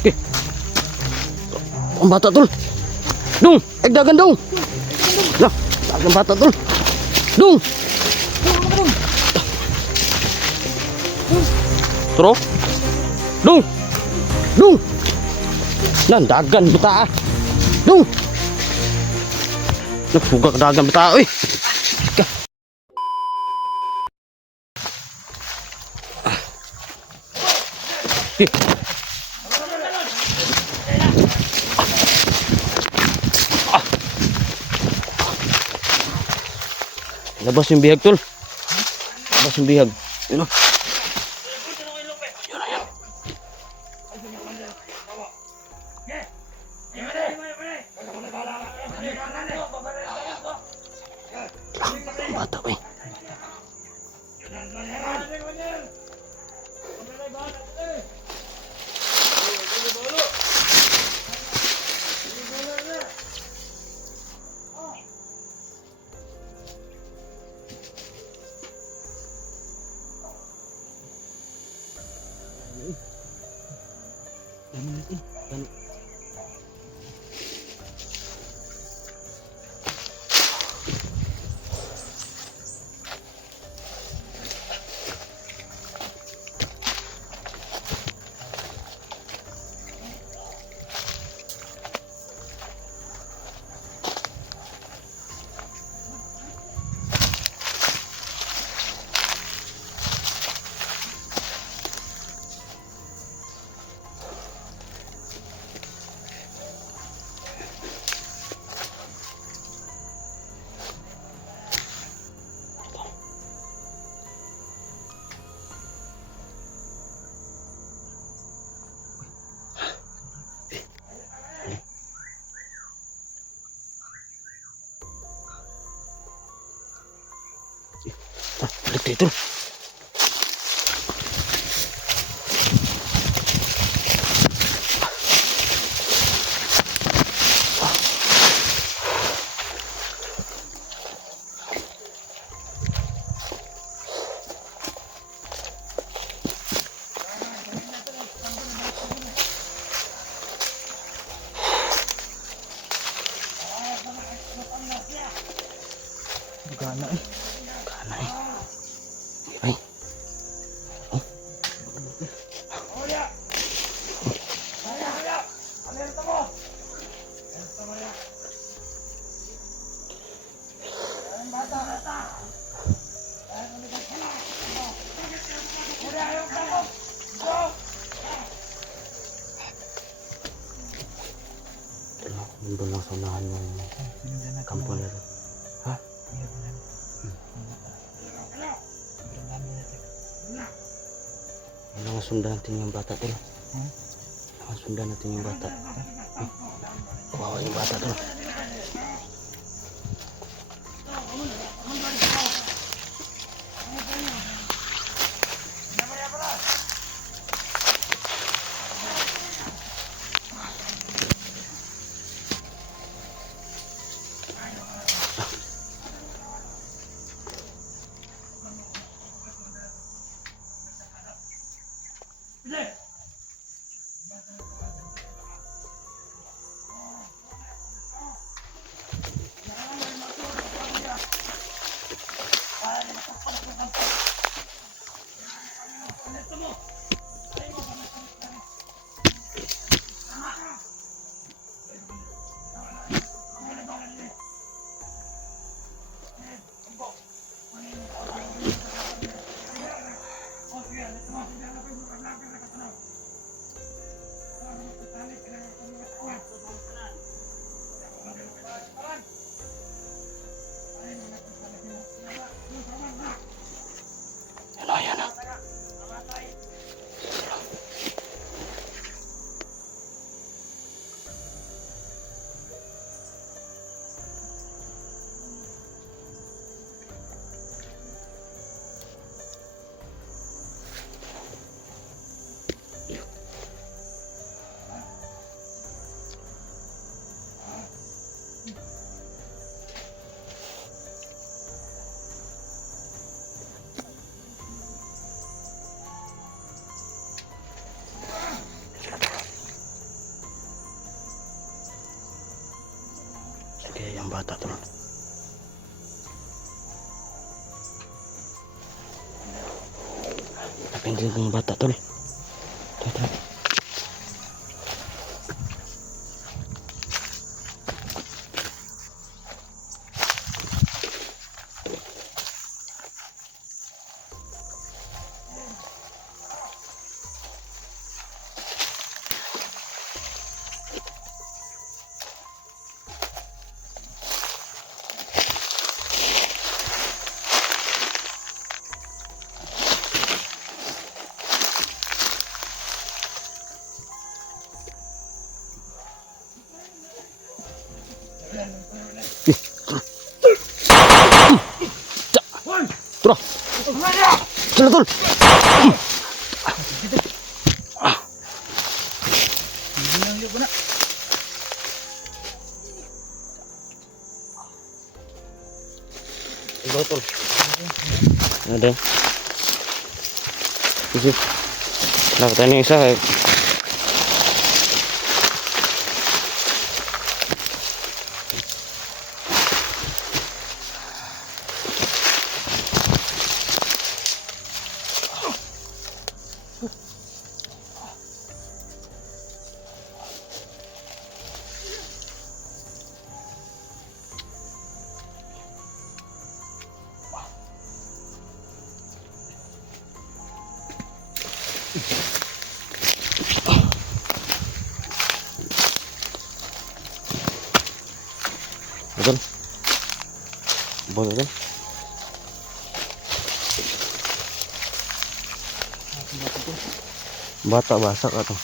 Okay. Ang bata tol. Dong, dagan dong. Lah, dagan bata tol. Dong. Tro. Dong. Dong. Nan dagan bata. Dong. Nagsuga dagan bata oi. Labas yung bihag tol. Labas yung bihag. Yun o. Bata pa eh. Balik dito. Gana eh. Gana eh. Ay. Oh. Nandun lang sa unahan ng kampo nila. Ha? Kailangan sundan natin yung bata tol. Kailangan sundan natin yung bata. Kawawa yung bata tol. yung bata tol. Napindin yung bata tol. Tara. Tara. Sila tol. Ikaw tol. Ada. Sige. Dapat tayo ng isa eh. Betul. Boleh kan? Bata basak atau?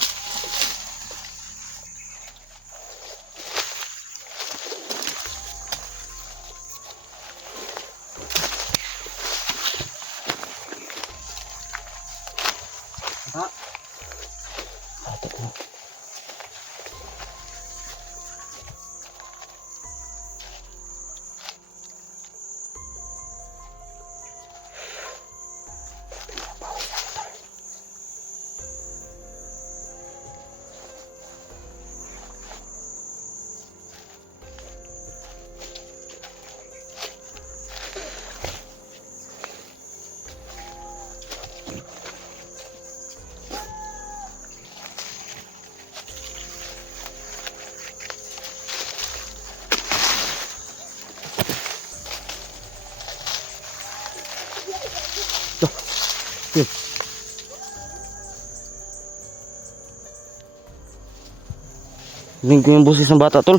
Ini ko yung busis ng bata tol.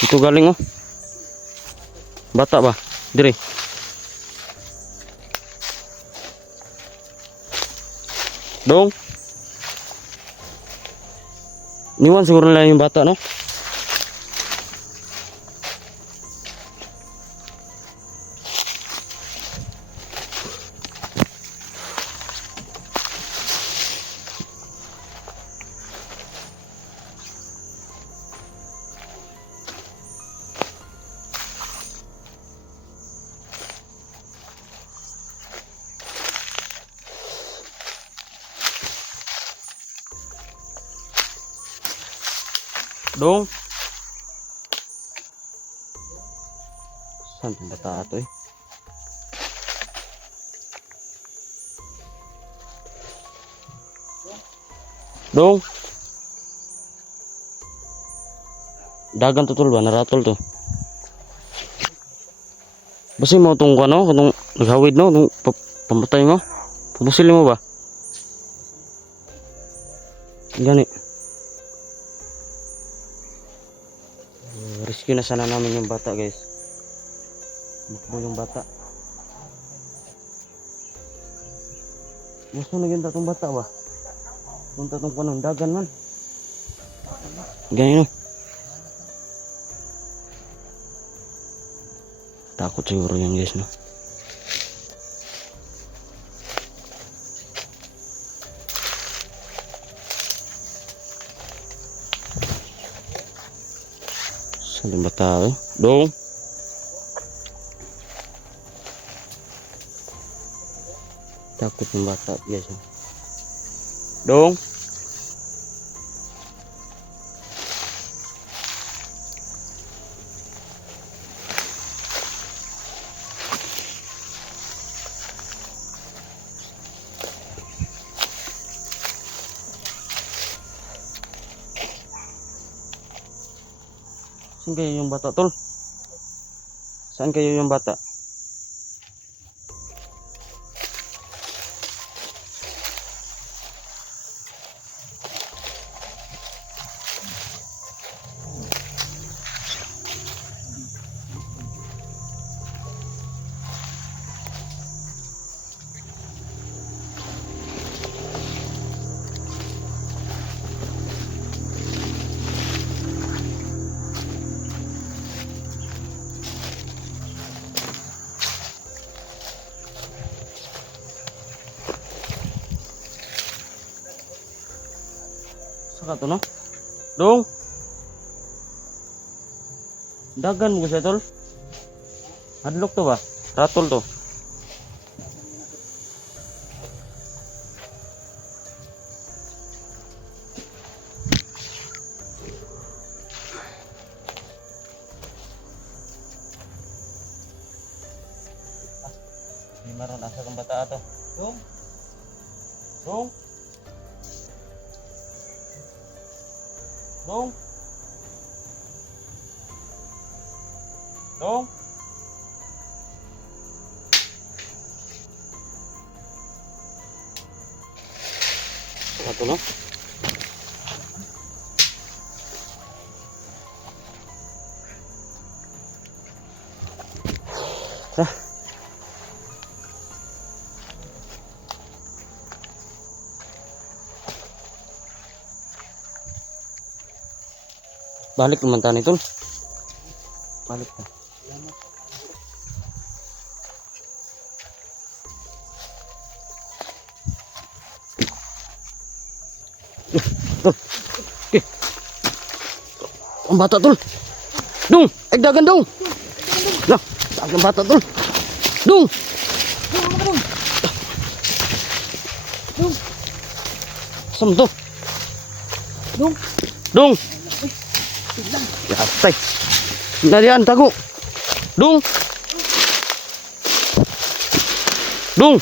Ito galing oh. Bata ba? Dire. Dong. Niwan siguro nila yung bata no. Dong. Saan yung bata ito eh? Dong. Dagan tutul ba? Naratol to. Basi mo itong ano? Itong naghawid no? Itong pamatay mo? Pamusilin mo ba? Gani. Rescue na sana namin yung bata guys. Makbo yung bata. Gusto na ganda itong bata ba? Punta itong panong dagan man. Ganyan no. Takot siguro yan guys no. Saan yung bata eh? Dong. Takot yung bata guys no. Dong. Saan kayo yung bata, tol? Saan kayo yung bata? Saka to, no? Dong! Dagan mo siya, tol? Hadlok to ba? Ratol to? Di maron asa kang bata ato. Dong! Dong! Dong! Dong! Satu no? Dah. Balik naman tayo nito. Balik na. Okay. Ang bata tol. Dung, dagan dong. Lah, dagan bata tol. Dung. Dung. Sam to. Dung. Dung. Yatay. Nariyan tago. Dung. Dung.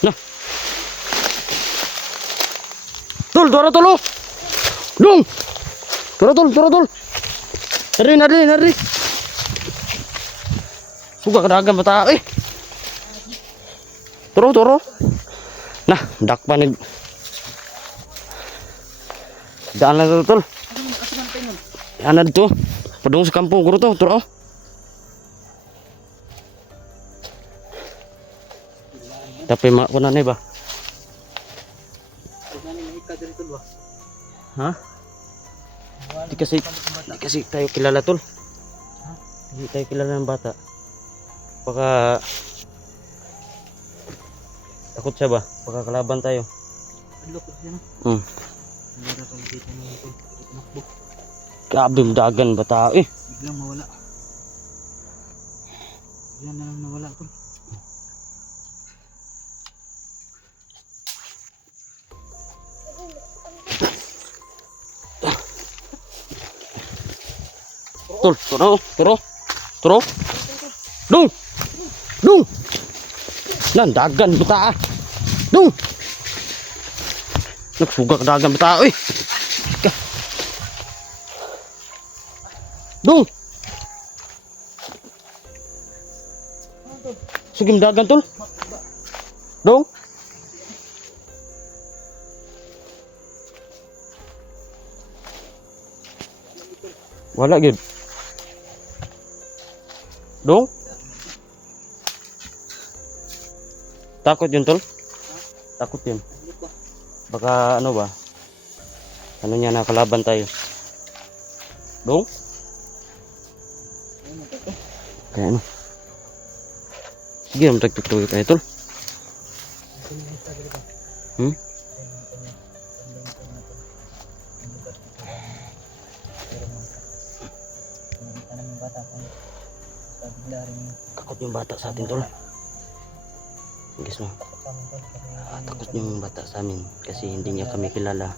Nah. Tol, tora tolo. Dung. Tora tol. Nari. Suga kadagan bata eh. Toro. Nah, dakpan daan na to, tol. Ano dito? Padung sa kampung ko to, turo. Tapi mak ko na ba? Ha? Di kasi tayo kilala, tol. Hindi tayo kilala ng bata. Baka takot siya ba? Baka kalaban tayo. Grabe dagan bata eh. Biglang mawala. Biglang na lang nawala tol. Tol, turo. Dung. Dagan bata. Dung. Nagsugak dagan bata eh. Dung. Sige dagan tol. Dung. Wala gid. Dung. Takut yun tol. Takut yun. Baka ano ba? Ano niya nakalaban tayo. Dung. Kaya ano? Sige, magtagtugtugin tayo tol. Takot yung bata sa atin tol. Guys mo. Takot yung bata sa amin kasi hindi niya kami kilala.